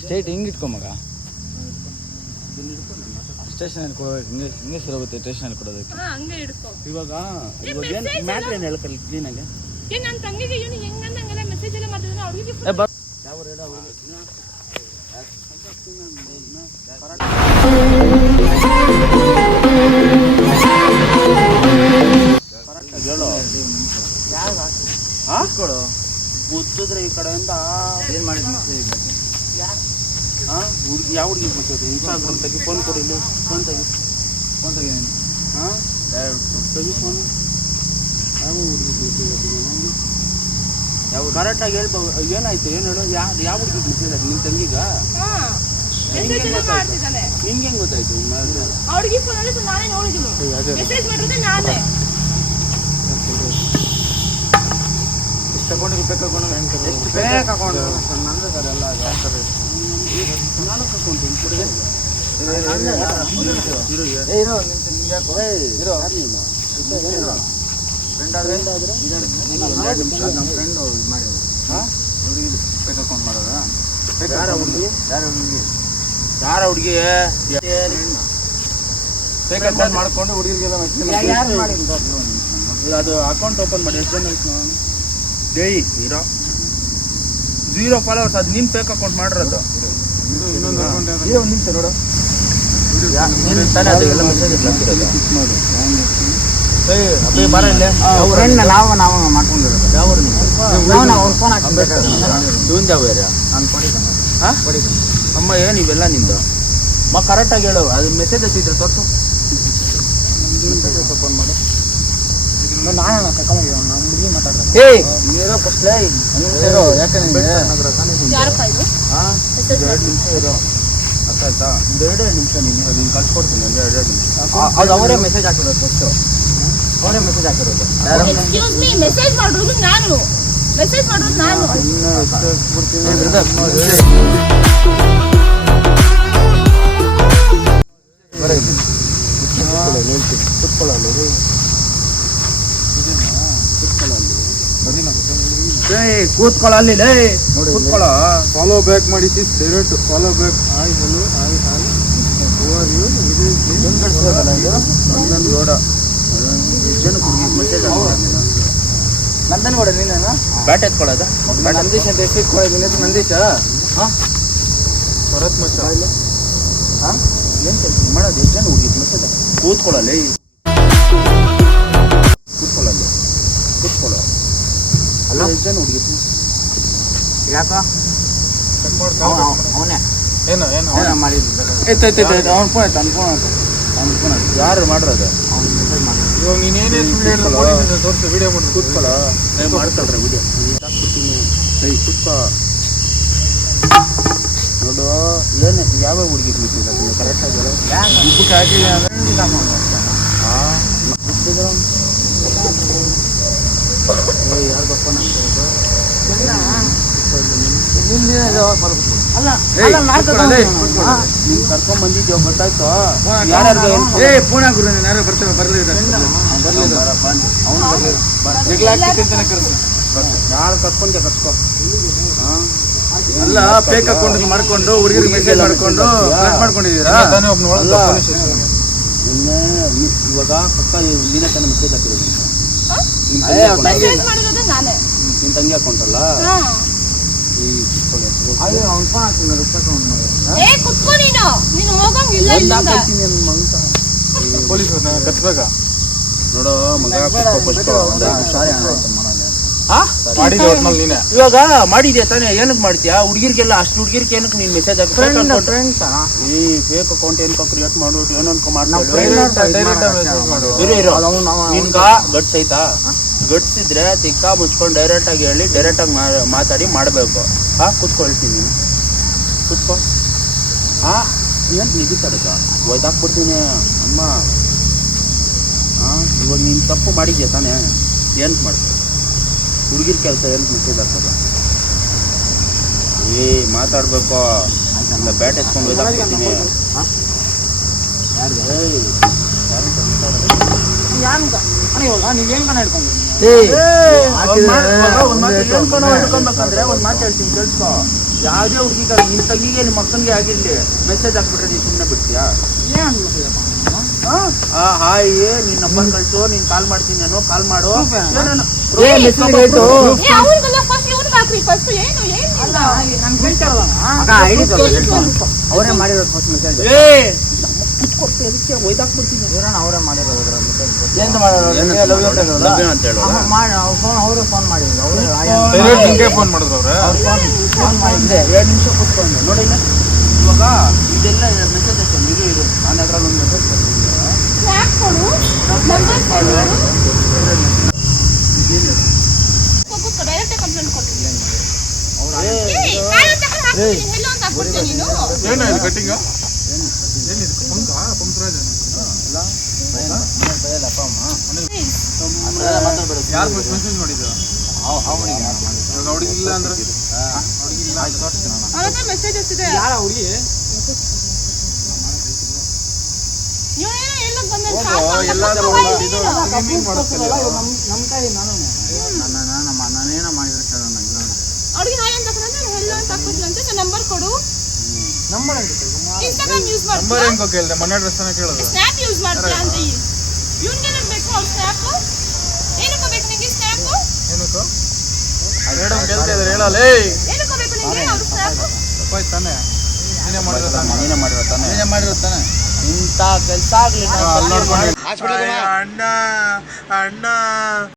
Straight ಹಿಂಗೆ ಇಟ್ಕೊ ಮಗ. ಸ್ಟೇಷನಲ್ಲಿ ಕೊಡೋದಕ್ಕೆ ಹಿಂಗೆ ಹೋಗುತ್ತೆ. ಸ್ಟೇಷನಲ್ಲಿ ಕೊಡೋದಕ್ಕೆ ಇವಾಗ ಮ್ಯಾಟ್ರ್ ಏನು ಹೇಳ್ಕಲ್ಲಿ ಕ್ಲೀನಾಗೆ. ನನ್ನ ತಂಗಿಗೆ ಇವನು ಹೆಂಗಂದಂಗೆಲ್ಲ ಮೆಸೇಜ್ ಎಲ್ಲ ಮಾಡ್ತಿದ್ದಾನೆ ಅವ್ರಿಗೆ ಯಾವ ರೇಡ ಹೇಳು ಬುದ್ಧಿದ್ರೆ ಈ ಕಡೆಯಿಂದ ಏನು ಮಾಡಿದ್ವಿ ಹುಡುಗಿ ಯಾವ ಹುಡುಗಿ ಬರ್ತದೆ ಇನ್ಸ್ಟಾಗ್ರಾಮ್ ತೆಗಿ ಫೋನ್ ಕೊಡಿಲಿ ಫೋನ್ ತೆಗಿ ಹಾಂ ತೆಗಿ ಫೋನ್ ಯಾವ ಹುಡುಗಿ ಯಾವ ಕರೆಕ್ಟಾಗಿ ಹೇಳ್ಬೋದು. ಏನಾಯ್ತು ಏನು ಹೇಳು. ಯಾವ ಹುಡುಗಿ ಮೆಸೇಜ್ ಆಗಿ ನಿಮ್ಮ ತಂಗಿಗ ನಿಂಗೆ ಹೆಂಗೆ ಗೊತ್ತಾಯ್ತು? ಅವ್ರಿಗೆ ಫೋನ್ ನಾನೇ ನೋಡಿದ್ದೀನಿ ಮೆಸೇಜ್ ಮಾಡಿರೋದೇ ನಾನೇ. ಎಷ್ಟು ಅಕೌಂಟಿಗೆ ಬೇಕಾಕೊಂಡು ಎಷ್ಟು ಬೇಕು ಅಕೌಂಟು ನಂದು ಸರ್ ಎಲ್ಲ 4 ಅಕೌಂಟು ಫ್ರೆಂಡ್ ಆದರೆ ನಮ್ಮ ಫ್ರೆಂಡು ಇದು ಮಾಡಿದ್ರು. ಹುಡುಗಿ ಫೇಕ್ ಅಕೌಂಟ್ ಮಾಡೋದಾ? ಯಾರ ಹುಡುಗಿ ಯಾರ ಹುಡುಗಿ ಫೇಕ್ ಅಕೌಂಟ್ ಮಾಡ್ಕೊಂಡು ಹುಡುಗಿರಿಗೆಲ್ಲ ಯಾರು ಮಾಡಿ ಅದು ಅಕೌಂಟ್ ಓಪನ್ ಮಾಡಿ ಎಷ್ಟು ಜನ ಆಯ್ತು ಡೇಯ್ ಇರೋ 0 ಫಾಲೋವರ್ಸ್. ಅದು ನೀನು ಫೇಕ್ ಅಕೌಂಟ್ ಮಾಡಿರೋದು. ಇನ್ನೊಂದು ಅಕೌಂಟ್ ಒಂದು ನಿಮಿಷ ನೋಡು ತಾನೇ ಅದೆಲ್ಲ ಮೆಸೇಜ್ ನಾವು ಮಾಡ್ಕೊಂಡಿರೋದು. ಯಾವ ಫೋನ್ ಹಾಕ್ಬೇಕಾದ್ರೆ ಇವನ್ ಯಾವ ಏರಿಯಾ ನಾನು ಕೊಡಿದ್ದೀನಿ. ಅಮ್ಮ ಏನು ಇವೆಲ್ಲ ನಿಂದು ಕರೆಕ್ಟಾಗಿ ಹೇಳು. ಅದು ಮೆಸೇಜ್ ಹಚ್ಚಿದ್ರೆ ತೋರ್ಸು. ಮೆಸೇಜ್ ಓಪನ್ ಮಾಡು. ನಾನು ಕರ್ಕೊಂಡ್ಬಂದಿದ್ದೆ ನಮ್ಮ ಹುಡುಗಿ ಮಾತಾಡೋದು. ನೀರೋ ಫಸ್ಟ್ ಯಾಕಂದ್ರೆ ಹಾಂ 2 ನಿಮಿಷ ಇರೋ ಅರ್ಥ ಆಯ್ತಾ? 2 ನಿಮಿಷ ನೀನು ಕಳ್ಸ್ಕೊಡ್ತೀನಿ. 2 ನಿಮಿಷ ಅದು ಅವರೇ ಮೆಸೇಜ್ ಹಾಕಿರೋದು. ಫಸ್ಟು ಅವರೇ ಮೆಸೇಜ್ ಹಾಕಿರೋದು. ಮೆಸೇಜ್ ಮಾಡೋದು ನಾನು ಕೂತ್ಕೊಳ್ಳಲ್ಲಿ ಕೂತ್ಕೊಳ್ಳೋ. ಫಾಲೋ ಬ್ಯಾಕ್ ಮಾಡಿಸಿ direct follow back. Hi hello hi hi Nandan Gowda ಜನ ಹುಡುಗಿ ಮೆಸೇಜ್ ನಂದನ್ ಗೌಡ ನೀನೇನಾ? ಬ್ಯಾಟ್ ಎತ್ಕೊಳ್ಳೋದ ನಂದೀಶ್ ಅಂತ ಎಷ್ಟು ಇಟ್ಕೊಳ್ಳೋದು? ನಂದೀಶ ಹಾಂ ಭರತ್ ಮಚ್ಚ ಹಾಂ ಏನು ಕೆಲಸ ಮಾಡೋದು? ಎಷ್ಟು ಜನ ಹುಡುಗಿ ಮೆಸೇಜ್ ಕೂತ್ಕೊಳ್ಳಲ್ಲಿ ಕೂತ್ಕೊಳ್ಳೋ. ಅಲ್ಲ ಎಷ್ಟು ಜನ ಹುಡುಗಿ ಯಾಕ ಅವನೇ ಏನು ಮಾಡಿದ್ದು ಅವ್ನು ಫೋನ್ ಆಯ್ತು. ಯಾರು ಮಾಡಿರೋದು? ಇವಾಗ ನೀನೇನೇ ತೋರಿಸಿ ವಿಡಿಯೋ ಮಾಡಿ ಕೂತ್ಕೊಳ್ಳೋ. ಮಾಡ್ಕೊಳ್ರಿ ವಿಡಿಯೋ ಹಾಕ್ಬಿಡ್ತೀನಿ. ಕೂತ್ಕೋ ನೋಡು. ಏನು ಯಾವ್ಯಾವ ಹುಡುಗಿ ಮೆಸೇಜ್ ಕರೆಕ್ಟಾಗಿ ಇಬ್ಬಕ್ಕೆ ಹಾಕಿ ಯಾರು ಫೋನ್ ಆಗ್ತಾ ಕರ್ಕೊಂಡ್ ಬಂದಿದ್ಯೋ ಗೊತ್ತಾಯ್ತು. ಫೋನ್ ಹಾಕಿದ್ರು ಯಾರು ಬರ್ತಾರೆ ಬರ್ಲಿಲ್ಲ ಯಾರು ಕರ್ಕೊಂಡೆ ಕರ್ಸ್ಕೊ. ಅಲ್ಲ ಫೇಕ್ ಅಕೌಂಟ್ ಮಾಡ್ಕೊಂಡು ಹುಡುಗಿರಿಗೆ ಮೆಸೇಜ್ ಮಾಡ್ಕೊಂಡು ಮಾಡ್ಕೊಂಡಿದ್ದೀರಾ? ಇವಾಗ ಪಕ್ಕ ನೀನೇ ತಾನೇ ಮೆಸೇಜ್ ಹಾಕಿರೋದು. ನಿನ್ನ ತಂಗಿ ಅಕೌಂಟಲ್ಲ ಅವ್ನು ಫೋನ್ ಹಾಕ್ತೀನಿ ಪೊಲೀಸ್ ಕತ್ಬೇಕಾ ನೋಡೋ ಮಗ. ಇವಾಗ ಮಾಡಿದ್ಯಾ ತಾನೇ? ಏನಕ್ಕೆ ಮಾಡ್ತೀಯಾ? ಹುಡುಗಿರ್ಗೆಲ್ಲ ಅಷ್ಟು ಹುಡುಗಿರ್ಗೆ ಏನಕ್ಕೆ ನೀನು ಮೆಸೇಜ್ ಹಾಕಿ ಈ ಫೇಕ್ ಅಕೌಂಟ್ ಏನಕ್ಕೆ ಕ್ರಿಯೇಟ್ ಮಾಡ್ಬಿಟ್ಟು ಏನೋ ನಿನ್ಗ ಗಟ್ಸ್ ಐತಾ? ಗಟ್ಸ್ ಇದ್ರೆ ತಿಕ್ಕ ಮುಚ್ಕೊಂಡು ಡೈರೆಕ್ಟಾಗಿ ಹೇಳಿ ಡೈರೆಕ್ಟಾಗಿ ಮಾತಾಡಿ ಮಾಡಬೇಕು. ಕೂತ್ಕೊಳ್ತೀನಿ ನೀನು ಕೂತ್ಕೊ. ಏನು ನಿಗಿತಾಡಕ್ಕ ಒಯ್ದಾಕ್ಬಿಡ್ತೀನಿ ಅಮ್ಮ. ಇವಾಗ ನೀನು ತಪ್ಪು ಮಾಡಿದ್ಯಾ ತಾನೇ? ಏನಕ್ಕೆ ಮಾಡ್ತೀನಿ? ಹುಡುಗಿರ್ ಕೆಲಸ ಏನು ಮೆಸೇಜ್ ಹಾಕೋದ? ಮಾತಾಡ್ಬೇಕು. ಬ್ಯಾಟ್ ಎತ್ಕೊಂಡು ಒಯ್ದಾಕ್ಬಿಡ್ತೀನಿ. ನೀವೇನ್ ಕಣ ಹಿಡ್ಕೊಂಡು ಏಯ್ ಹಿಡ್ಕೊಬೇಕಂದ್ರೆ ಒಂದ್ ಮಾತು ಹೇಳ್ತೀನಿ ಕೇಳಿಸ್ಕೊ. ಯಾವ್ದೇ ಹುಡುಗಿ ನಿನ್ ತಂಗಿಗೆ ನಿಮ್ಮ ಮಕ್ಕನಿಗೆ ಆಗಿರ್ಲಿ ಮೆಸೇಜ್ ಹಾಕ್ಬಿಟ್ರೆ ನೀನ್ ಸುಮ್ಮನೆ ಬಿಡ್ತೀಯಾ? ಹಾಯ್ ನೀನ್ ನಂಬರ್ ಕಳ್ಸು, ನೀನ್ ಕಾಲ್ ಮಾಡ್ತೀನಿ ನಾನು, ಕಾಲ್ ಮಾಡು. ಅವರೇ ಮಾಡಿರೋದು ಫಸ್ಟ್ ಮೆಸೇಜ್. ಅವರೇ ಮಾಡಿರೋದು ಎಂತ ಅವರೇ ಫೋನ್ ಮಾಡಿದ್ರು. ಫೋನ್ ಮಾಡಿದ್ರು ಫೋನ್ ಮಾಡಿದ್ರೆ 2 ನಿಮಿಷ ಕೂತ್ಕೊಂಡು ನೋಡಿ ಇವಾಗ ಇದೆಲ್ಲ ಮೆಸೇಜ್ ಹಾಕ್ತೀನಿ ಇದು ಇದು ನಾನು ಅದ್ರಲ್ಲಿ ಒಂದು ಮೆಸೇಜ್ ಮೆಸೇಜಸ್ ಇದೆ. ಯಾರ ಹುಡುಗಿ ನಾನೇನ ಮಾಡಿರ್ತಾರೆ ಅವ್ರಿಗೆ ಹಾಯ್ ಅಂತ ಹೆಲ್ಲೋ ಅಂತ ಹಾಕ್ಬಿಟ್ಲಂತೆ. ನಂಬರ್ ಕೊಡು. ನಂಬರ್ ಇನ್ಸ್ಟಾಗ್ರಾಮ್ ಯೂಸ್ ಮಾಡ್ತೀರಾ? ಮನೆ ಡ್ರೆಸ್ ಕೇಳೋದು. ಸ್ನ್ಯಾಪ್ ಯೂಸ್ ಮಾಡ್ತೀರಾ ಅಂತ. ಇವ್ನಿಗೆ ಬೇಕು ಅವ್ರ ಸ್ನ್ಯಾಪ್. ಏನಕ್ಕೆ ಬೇಕು ನಿಂಗೆ ಸ್ನ್ಯಾಪ್? ಏನಕ್ಕೋ ಮೇಡಮ್ ಕೇಳ್ತಾ ಇದ್ದಾರೆ ಹೇಳಲ್ಲ. ಏನಕ್ಕೆ ಬೇಕು ನಿಂಗೆ ಅವ್ರ ಸ್ನ್ಯಾಪ್? ತಪ್ಪಾಯ್ತು ತಾನೆ? ನೀನೇ ಮಾಡಿರೋ ತಾನೆ ಇಂಥ ಕೆಲಸ ಆಗ್ಲಿ ಅಣ್ಣ ಅಣ್ಣ